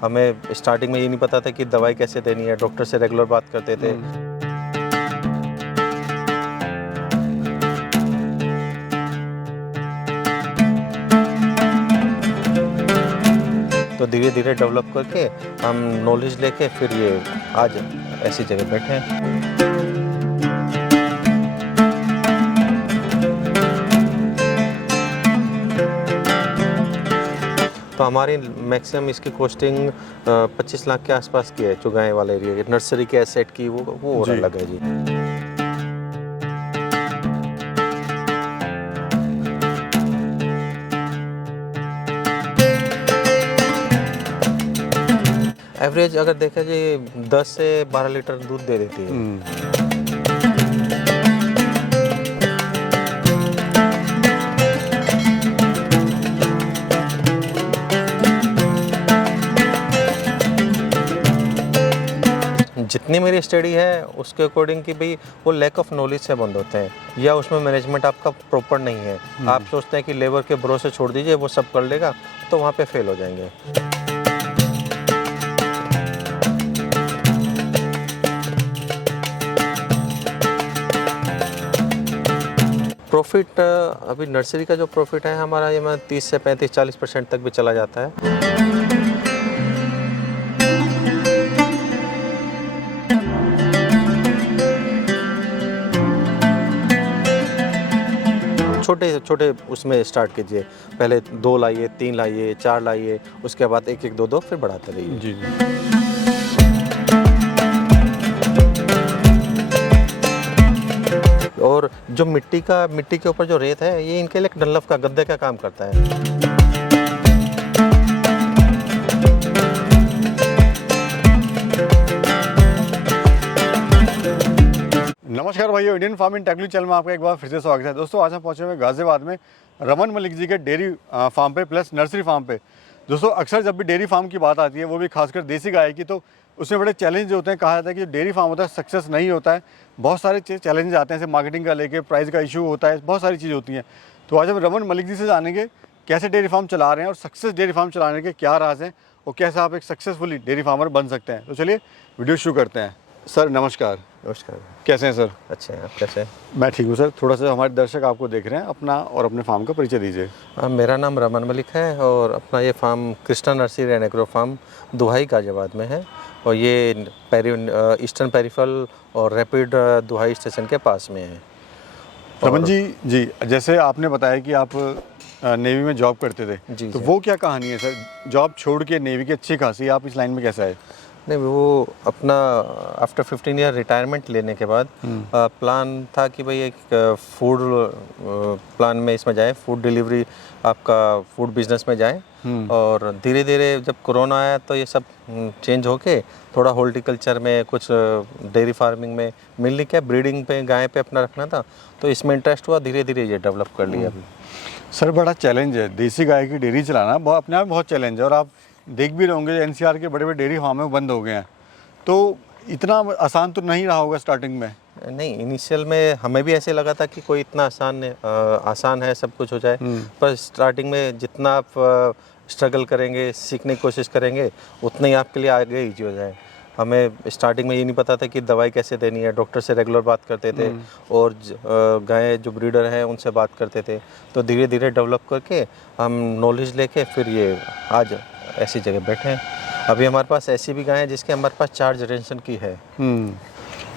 हमें स्टार्टिंग में ये नहीं पता था कि दवाई कैसे देनी है, डॉक्टर से रेगुलर बात करते थे। तो धीरे धीरे डेवलप करके हम नॉलेज लेके फिर ये आज ऐसी जगह बैठे हैं। तो हमारी मैक्सिमम इसकी कॉस्टिंग 25 लाख के आसपास की है, चुगाएं वाले एरिया की। नर्सरी के एसेट की वो और अलग है जी। एवरेज अगर देखा जाए 10 से 12 लीटर दूध दे देती है। जितनी मेरी स्टडी है उसके अकॉर्डिंग कि भाई वो लैक ऑफ नॉलेज से बंद होते हैं या उसमें मैनेजमेंट आपका प्रॉपर नहीं है। आप सोचते हैं कि लेबर के भरोसे छोड़ दीजिए वो सब कर लेगा, तो वहाँ पे फेल हो जाएंगे। प्रॉफिट अभी नर्सरी का जो प्रॉफिट है हमारा ये 30 से 35-40% तक भी चला जाता है। छोटे छोटे उसमें स्टार्ट कीजिए, पहले 2 लाइए, 3 लाइए, 4 लाइए, उसके बाद 1-1, 2-2 फिर बढ़ाते रहिए। जी। और जो मिट्टी के ऊपर जो रेत है ये इनके लिए डंलप का गद्दे का काम करता है। नमस्कार भाइयों, इंडियन फार्मिंग टेक्निकल चैनल में आपका एक बार फिर से स्वागत है। दोस्तों आज हम पहुंचे हुए गाजियाबाद में रमन मलिक जी के डेयरी फार्म पे प्लस नर्सरी फार्म पे। दोस्तों अक्सर जब भी डेयरी फार्म की बात आती है, वो भी खासकर देसी गाय की, तो उसमें बड़े चैलेंज होते हैं। कहा जाता है कि जो डेयरी फार्म होता है सक्सेस नहीं होता है, बहुत सारे चैलेंज आते हैं, जैसे मार्केटिंग का लेके, प्राइस का इशू होता है, बहुत सारी चीज़ होती हैं। तो आज हम रमन मलिक जी से जानेंगे कैसे डेयरी फार्म चला रहे हैं और सक्सेस डेयरी फार्म चलाने के क्या राज हैं और कैसे आप एक सक्सेसफुली डेयरी फार्मर बन सकते हैं। तो चलिए वीडियो शुरू करते हैं। सर नमस्कार। नमस्कार। कैसे हैं सर? अच्छे हैं, आप कैसे हैं? मैं ठीक हूँ सर। थोड़ा सा हमारे दर्शक आपको देख रहे हैं, अपना और अपने फार्म का परिचय दीजिए। मेरा नाम रमन मलिक है और अपना ये farm Krishna nursery and agro farm Duhai Ghaziabad में है और ये ईस्टर्न पेरिफेरल और रैपिड दुहाई स्टेशन के पास में है। रमन जी, जैसे आपने बताया कि आप नेवी में जॉब करते थे, जी, तो जी। वो क्या कहानी है सर? जॉब छोड़ के नेवी की अच्छी खासी, आप इस लाइन में कैसे आए? नहीं, वो अपना आफ्टर 15 ईयर रिटायरमेंट लेने के बाद प्लान था कि भाई एक फूड प्लान में इसमें जाए, फूड डिलीवरी, आपका फूड बिजनेस में जाए। और धीरे धीरे जब कोरोना आया तो ये सब चेंज होके थोड़ा हॉर्टिकल्चर में, कुछ डेयरी फार्मिंग में, मिलनी क्या ब्रीडिंग पे, गाय पे अपना रखना था, तो इसमें इंटरेस्ट हुआ, धीरे धीरे ये डेवलप कर लिया अभी। सर बड़ा चैलेंज है देसी गाय की डेयरी चलाना, अपने आप में बहुत चैलेंज है। और आप देख भी रहे होंगे एनसीआर के बड़े बड़े डेयरी फार्म में बंद हो गए हैं, तो इतना आसान तो नहीं रहा होगा स्टार्टिंग में? नहीं, इनिशियल में हमें भी ऐसे लगा था कि कोई इतना आसान है, सब कुछ हो जाए। पर स्टार्टिंग में जितना आप स्ट्रगल करेंगे, सीखने की कोशिश करेंगे, उतना ही आपके लिए आगे ईजी हो जाए। हमें स्टार्टिंग में ये नहीं पता था कि दवाई कैसे देनी है, डॉक्टर से रेगुलर बात करते थे और गाय जो ब्रीडर हैं उनसे बात करते थे। तो धीरे धीरे डेवलप करके हम नॉलेज लेके फिर ये आज ऐसी जगह बैठे हैं। अभी हमारे पास ऐसी भी गाय है जिसके हमारे पास 4 जनरेशन की है।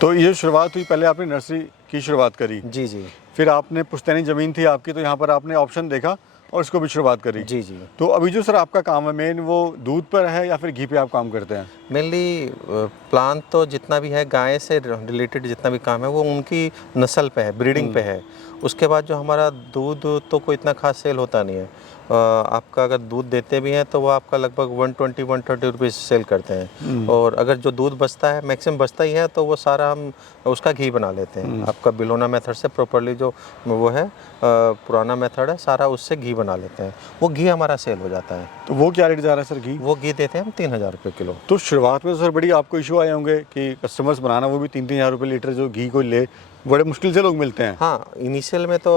तो ये शुरुआत हुई, पहले आपने नर्सरी की शुरुआत करी। जी जी। फिर आपने पुश्तैनी ज़मीन थी आपकी, तो यहाँ पर आपने ऑप्शन देखा और इसको भी शुरुआत करी। जी जी। तो अभी जो सर आपका काम है मेन, वो दूध पर है या फिर घी पे आप काम करते हैं? मेनली प्लान तो जितना भी है गाय से रिलेटेड जितना भी काम है वो उनकी नस्ल पे है, ब्रीडिंग पे है। उसके बाद जो हमारा दूध तो कोई इतना खास सेल होता नहीं है। आपका अगर दूध देते भी हैं तो वो आपका लगभग 120-130 रुपीज़ सेल करते हैं। और अगर जो दूध बचता है, मैक्सिमम बचता ही है, तो वो सारा हम उसका घी बना लेते हैं। आपका बिलोना मेथड से प्रॉपरली जो वो है पुराना मेथड है, सारा उससे घी बना लेते हैं। वो घी हमारा सेल हो जाता है। तो वो क्या रेट जा रहा है सर घी? वो घी देते हैं हम 3000 रुपये किलो। तो शुरुआत में तो सर बड़ी आपको इशू आए होंगे कि कस्टमर्स बनाना, वो भी 3-3 हज़ार रुपये लीटर जो घी कोई ले, बड़े मुश्किल से लोग मिलते हैं। हाँ, इनिशियल में तो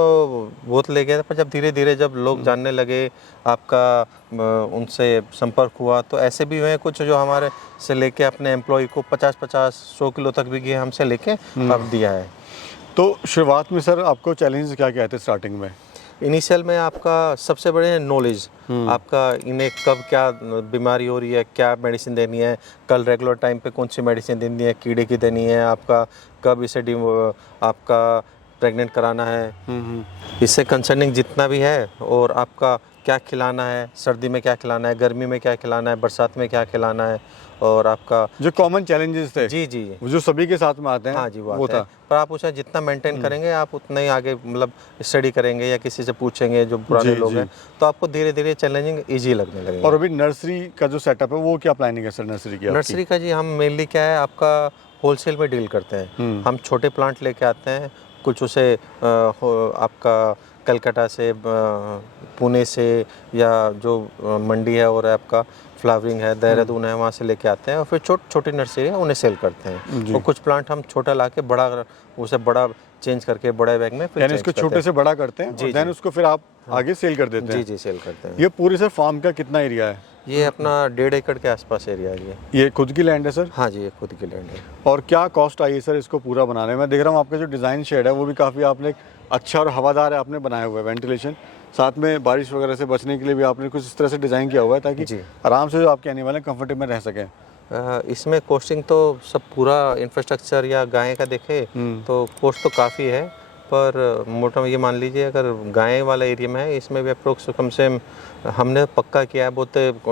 बहुत ले गया था, पर जब धीरे-धीरे जब लोग जानने लगे, आपका उनसे संपर्क हुआ, तो ऐसे भी हुए हैं कुछ जो हमारे से लेके अपने एम्प्लॉय को 50-50, 100 किलो तक भी घी हमसे लेके अब दिया है। तो शुरुआत में सर आपको चैलेंजेस क्या-क्या थे स्टार्टिंग में? इनिशियल में आपका सबसे बड़े नॉलेज, आपका इन्हें कब क्या बीमारी हो रही है, क्या मेडिसिन देनी है, कल रेगुलर टाइम पे कौन सी मेडिसिन देनी है, कीड़े की देनी है, आपका कब इसे आपका प्रेग्नेंट कराना है, इससे कंसर्निंग जितना भी है, और आपका क्या खिलाना है, सर्दी में क्या खिलाना है, गर्मी में क्या खिलाना है, बरसात में क्या खिलाना है, और आपका जो कॉमन चैलेंजेस थे, जी जी वो जो सभी के साथ में आते हैं, हाँ जी वो था। पर आप उसे जितना मेंटेन करेंगे, आप उतना ही आगे मतलब स्टडी करेंगे या किसी से पूछेंगे जो पुराने लोग हैं, तो आपको धीरे धीरे चैलेंजिंग ईजी लगने लगेगा। और अभी नर्सरी का जो सेटअप है वो क्या प्लानिंग है सर नर्सरी की? नर्सरी का जी हम मेनली क्या है, आपका होलसेल में डील करते हैं। हम छोटे प्लांट लेके आते हैं, कुछ उसे आपका कलकत्ता से, पुणे से, या जो मंडी है और आपका फ्लावरिंग है, देहरादून है, वहाँ से लेके आते हैं, और फिर छोटी नर्सरी है उन्हें सेल करते हैं। और कुछ प्लांट हम छोटा लाके बड़ा, उसे बड़ा चेंज करके बड़े बैग में फिर यानी इसको छोटे से बड़ा करते हैं जी, और देन उसको फिर आप आगे सेल कर देते हैं। जी सेल करते हैं। ये पूरी सर फार्म का कितना एरिया है? ये अपना 1.5 एकड़ के आसपास एरिया है। ये खुद की लैंड है सर? हाँ जी, ये खुद की लैंड है। और क्या कॉस्ट आई है सर इसको पूरा बनाने में? मैं देख रहा हूँ आपका जो डिज़ाइन शेड है वो भी काफ़ी आपने अच्छा और हवादार है आपने बनाया हुआ है, वेंटिलेशन, साथ में बारिश वगैरह से बचने के लिए भी आपने कुछ इस तरह से डिज़ाइन किया हुआ है ताकि आराम से जो आपके आने वाले कंफर्टेबल रह सकें। इसमें कॉस्टिंग तो सब पूरा इंफ्रास्ट्रक्चर या गाय का देखे तो कॉस्ट तो काफ़ी है, पर मोटा ये मान लीजिए अगर गाय वाला एरिया में है, इसमें भी अप्रोक्स कम से हमने पक्का किया है, बहुत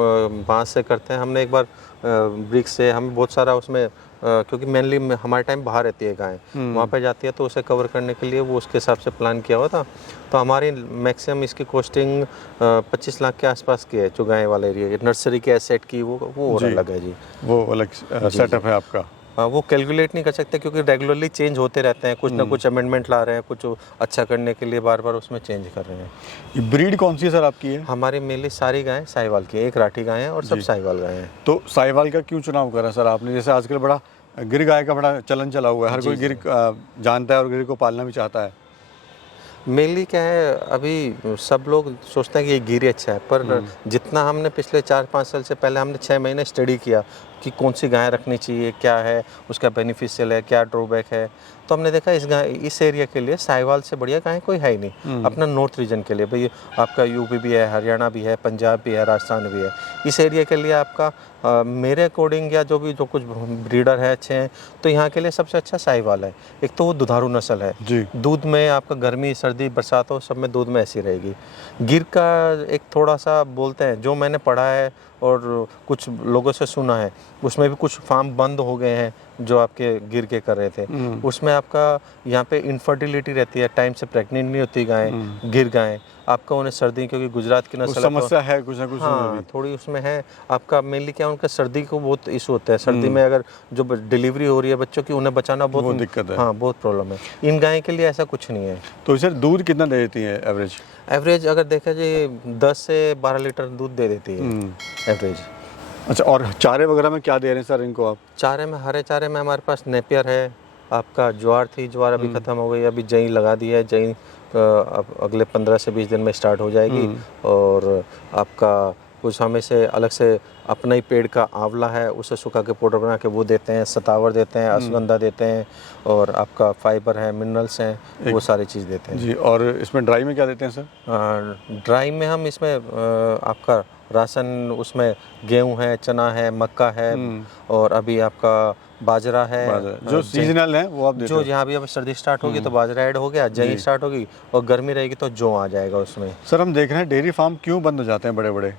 बांस से करते हैं। हमने एक बार ब्रिक से हम बहुत सारा उसमें क्योंकि मेनली हमारे टाइम बाहर रहती है गाय, वहाँ पे जाती है, तो उसे कवर करने के लिए वो उसके हिसाब से प्लान किया हुआ था। तो हमारी मैक्सिमम इसकी कॉस्टिंग 25 लाख के आसपास की है, जो गाय वाला एरिया नर्सरी के एसेट की वो और अलग है जी। वो अलग सेटअप है आपका? वो कैलकुलेट नहीं कर सकते क्योंकि रेगुलरली चेंज होते रहते हैं, कुछ ना कुछ अमेंडमेंट ला रहे हैं, कुछ अच्छा करने के लिए बार बार उसमें चेंज कर रहे हैं। ये ब्रीड कौन सी है सर आपकी है? हमारी मेनली सारी गायें साहिवाल की है, एक राठी गाय है और सब साहिवाल गाय हैं। तो साहिवाल का क्यों चुनाव करा सर आपने? जैसे आजकल बड़ा गिर गाय का बड़ा चलन चला हुआ है, हर कोई गिर जानता है और गिर को पालना भी चाहता है। मेनली क्या है, अभी सब लोग सोचते हैं कि ये गिर अच्छा है, पर जितना हमने पिछले 4-5 साल से पहले हमने 6 महीने स्टडी किया कि कौन सी गाय रखनी चाहिए, क्या है उसका बेनिफिशियल है, क्या ड्रॉबैक है, तो हमने देखा इस एरिया के लिए साहिवाल से बढ़िया गाय कोई है ही नहीं। अपना नॉर्थ रीजन के लिए भाई आपका यूपी भी है, हरियाणा भी है, पंजाब भी है, राजस्थान भी है, इस एरिया के लिए आपका मेरे अकॉर्डिंग या जो कुछ ब्रीडर है अच्छे हैं, तो यहाँ के लिए सबसे अच्छा साहिवाल है। एक तो वो दुधारू नस्ल है जी, दूध में आपका गर्मी सर्दी बरसात हो सब में दूध में ऐसी रहेगी। गिर का एक थोड़ा सा बोलते हैं, जो मैंने पढ़ा है और कुछ लोगों से सुना है, उसमें भी कुछ फार्म बंद हो गए हैं जो आपके गिर के कर रहे थे, उसमें आपका यहाँ पे इनफर्टिलिटी रहती है, टाइम से प्रेग्नेंट नहीं होती गाय, गिर गाय आपका, उन्हें सर्दी, क्योंकि गुजरात की नस्ल समस्या है कुछ ना कुछ, हाँ थोड़ी उसमें है आपका। मेनली क्या उनका सर्दी को बहुत इशू होता है, सर्दी में अगर जो डिलीवरी हो रही है बच्चों की, उन्हें बचाना बहुत दिक्कत है। हाँ बहुत प्रॉब्लम है। इन गाय के लिए ऐसा कुछ नहीं है। तो सर दूध कितना दे देती है एवरेज? एवरेज अगर देखा जाए 10 से 12 लीटर दूध दे देती है एवरेज। अच्छा, और चारे वगैरह में क्या दे रहे हैं सर इनको आप? चारे में, हरे चारे में हमारे पास नेपियर है, आपका ज्वार थी, ज्वार अभी ख़त्म हो गई, अभी जई लगा दी है, जई अब अगले 15 से 20 दिन में स्टार्ट हो जाएगी। और आपका कुछ हमें से अलग से अपना ही पेड़ का आंवला है, उसे सुखा के पाउडर बना के वो देते हैं, सतावर देते हैं, अश्वगंधा देते हैं, और आपका फाइबर है, मिनरल्स हैं, वो सारी चीज़ देते हैं जी। और इसमें ड्राई में क्या देते हैं सर? ड्राई में हम इसमें आपका राशन, उसमें गेहूं है, चना है, मक्का है, और अभी आपका बाजरा है, जो सीजनल है वो आप देते जो जहाँ भी अब सर्दी स्टार्ट होगी तो बाजरा ऐड हो गया, जई स्टार्ट होगी, और गर्मी रहेगी तो जौ आ जाएगा उसमें। सर हम देख रहे हैं डेयरी फार्म क्यों बंद हो जाते हैं बड़े बड़े?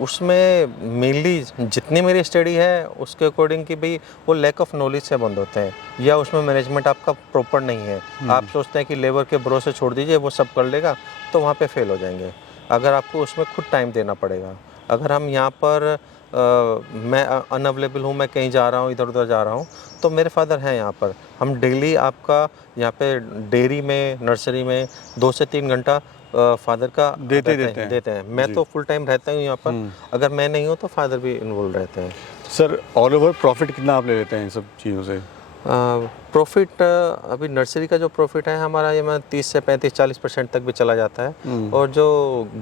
उसमें मेनली जितनी मेरी स्टडी है उसके अकॉर्डिंग कि भाई वो लैक ऑफ नॉलेज से बंद होते हैं, या उसमें मैनेजमेंट आपका प्रॉपर नहीं है। आप सोचते हैं कि लेबर के भरोसे छोड़ दीजिए वो सब कर लेगा, तो वहाँ पे फेल हो जाएंगे। अगर आपको उसमें खुद टाइम देना पड़ेगा। अगर हम यहाँ पर मैं अनअवेलेबल हूँ, मैं कहीं जा रहा हूँ, इधर उधर जा रहा हूँ, तो मेरे फादर हैं यहाँ पर, हम डेली आपका यहाँ पे डेयरी में, नर्सरी में 2 से 3 घंटा फादर का देते हैं। मैं तो फुल टाइम रहता हूँ यहाँ पर, अगर मैं नहीं हूँ तो फादर भी इन्वॉल्व रहते हैं। सर ऑल ओवर प्रॉफिट कितना आप ले लेते हैं इन सब चीज़ों से? प्रॉफिट अभी नर्सरी का जो प्रॉफिट है हमारा ये में 30 से 35-40% तक भी चला जाता है। और जो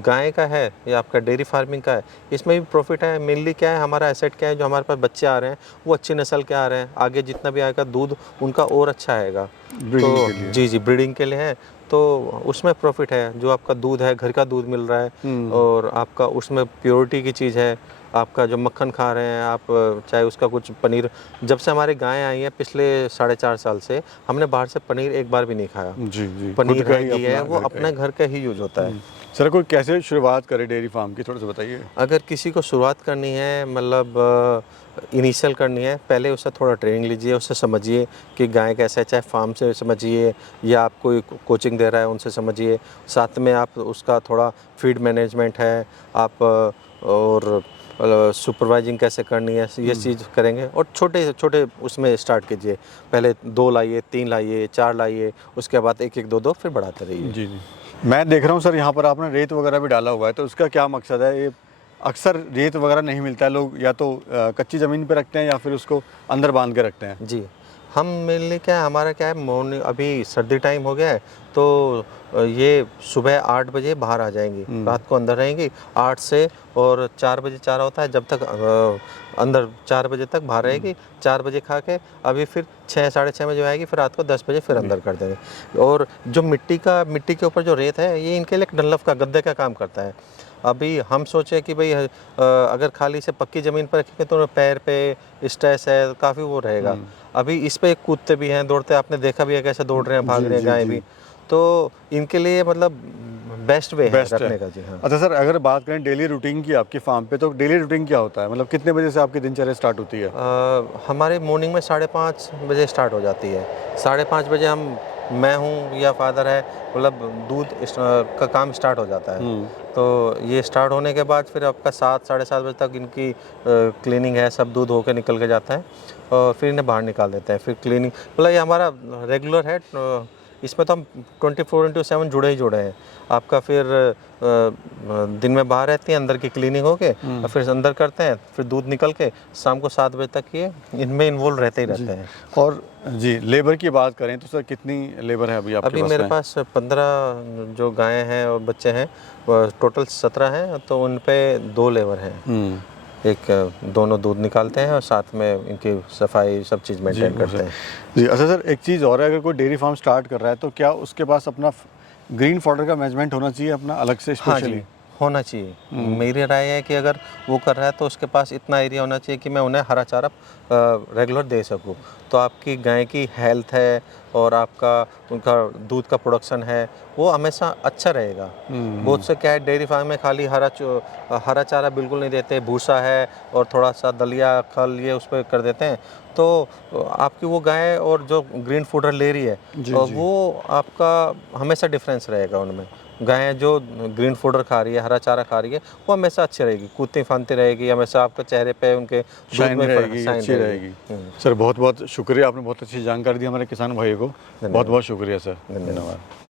गाय का है या आपका डेयरी फार्मिंग का है, इसमें भी प्रॉफिट है। मेनली क्या है, हमारा एसेट क्या है, जो हमारे पास बच्चे आ रहे हैं वो अच्छी नस्ल के आ रहे हैं, आगे जितना भी आएगा दूध उनका और अच्छा आएगा। ब्रीडिंग तो के लिए। जी ब्रीडिंग के लिए है, तो उसमें प्रॉफिट है। जो आपका दूध है घर का दूध मिल रहा है, और आपका उसमें प्योरिटी की चीज़ है। आपका जो मक्खन खा रहे हैं आप, चाहे उसका कुछ पनीर, जब से हमारी गायें आई हैं पिछले 4.5 साल से, हमने बाहर से पनीर एक बार भी नहीं खाया। जी पनीर है घी है वो अपने घर का ही यूज होता है। सर कोई कैसे शुरुआत करे डेयरी फार्म की, थोड़ा सा बताइए। अगर किसी को शुरुआत करनी है, मतलब इनिशियल करनी है, पहले उससे थोड़ा ट्रेनिंग लीजिए, उससे समझिए कि गाय कैसे है, चाहे फार्म से समझिए या आप कोई कोचिंग दे रहा है उनसे समझिए। साथ में आप उसका थोड़ा फीड मैनेजमेंट है आप, और सुपरवाइजिंग कैसे करनी है ये चीज़ करेंगे। और छोटे छोटे उसमें स्टार्ट कीजिए, पहले 2 लाइए, 3 लाइए, 4 लाइए, उसके बाद 1-1, 2-2 फिर बढ़ाते रहिए। जी मैं देख रहा हूँ सर यहाँ पर आपने रेत वगैरह भी डाला हुआ है, तो उसका क्या मकसद है? ये अक्सर रेत वगैरह नहीं मिलता है, लोग या तो कच्ची ज़मीन पे रखते हैं या फिर उसको अंदर बांध के रखते हैं। जी, हम मेनली क्या है, हमारा क्या है, मॉर्निंग अभी सर्दी टाइम हो गया है, तो ये सुबह 8 बजे बाहर आ जाएंगी, रात को अंदर रहेंगी 8 से, और 4 बजे चारा होता है, जब तक अंदर 4 बजे तक बाहर रहेगी। 4 बजे खा के अभी फिर 6 साढ़े 6 बजे आएगी, फिर रात को 10 बजे फिर अंदर कर देंगे। और जो मिट्टी के ऊपर जो रेत है, ये इनके लिए एक डंलफ का गद्दे का काम करता है। अभी हम सोचे कि भाई अगर खाली से पक्की ज़मीन पर रखेंगे तो पैर पे स्ट्रेस है, काफ़ी वो रहेगा। अभी इस पे कूदते भी हैं, दौड़ते, आपने देखा भी है कैसे दौड़ रहे हैं, भाग रहे हैं गाय भी, तो इनके लिए मतलब बेस्ट वे है रखने का। जी हाँ। अच्छा सर, अगर बात करें डेली रूटीन की आपकी फार्म पे, तो डेली रूटीन क्या होता है? मतलब कितने बजे से आपकी दिनचर्या स्टार्ट होती है? हमारे मॉर्निंग में 5:30 बजे स्टार्ट हो जाती है। 5:30 बजे मैं हूँ या फादर है, मतलब दूध का काम स्टार्ट हो जाता है। तो ये स्टार्ट होने के बाद फिर आपका 7 साढ़े 7 बजे तक इनकी क्लीनिंग है, सब दूध होकर निकल के जाता है, और फिर इन्हें बाहर निकाल देते हैं। फिर क्लीनिंग, मतलब ये हमारा रेगुलर है, इसमें तो हम 24/7 जुड़े हैं। आपका फिर दिन में बाहर रहती हैं, अंदर की क्लीनिंग होके, और फिर अंदर करते हैं, फिर दूध निकल के शाम को 7 बजे तक ये इनमें इन्वॉल्व रहते ही रहते हैं। और जी लेबर की बात करें तो सर कितनी लेबर है अभी आपके पास? अभी मेरे पास 15 जो गायें हैं और बच्चे हैं, टोटल 17 हैं, तो उन पे 2 लेबर हैं। एक दोनों दूध निकालते हैं और साथ में इनकी सफाई सब चीज़ मेंटेन करते हैं। जी अच्छा सर, एक चीज़ और है, अगर कोई डेयरी फार्म स्टार्ट कर रहा है तो क्या उसके पास अपना ग्रीन फॉडर का मैनेजमेंट होना चाहिए अपना अलग से हाँ स्पेशली? जी, होना चाहिए। मेरी राय है कि अगर वो कर रहा है तो उसके पास इतना एरिया होना चाहिए कि मैं उन्हें हरा चारा रेगुलर दे सकूं। तो आपकी गाय की हेल्थ है और आपका उनका दूध का प्रोडक्शन है वो हमेशा अच्छा रहेगा। बहुत से क्या है, डेयरी फार्म में खाली हरा चारा बिल्कुल नहीं देते, भूसा है और थोड़ा सा दलिया खल ये उस पर कर देते हैं, तो आपकी वो गाय और जो ग्रीन फूडर ले रही है वो आपका हमेशा डिफरेंस रहेगा उनमें। गाय जो ग्रीन फूडर खा रही है, हरा चारा खा रही है, वो हमेशा अच्छी रहेगी, कूदती फांती रहेगी, हमेशा आपके चेहरे पे उनके शाइन रहेगी, अच्छी रहेगी। सर बहुत बहुत शुक्रिया, आपने बहुत अच्छी जानकारी दी हमारे किसान भाइयों को। बहुत बहुत शुक्रिया सर, धन्यवाद।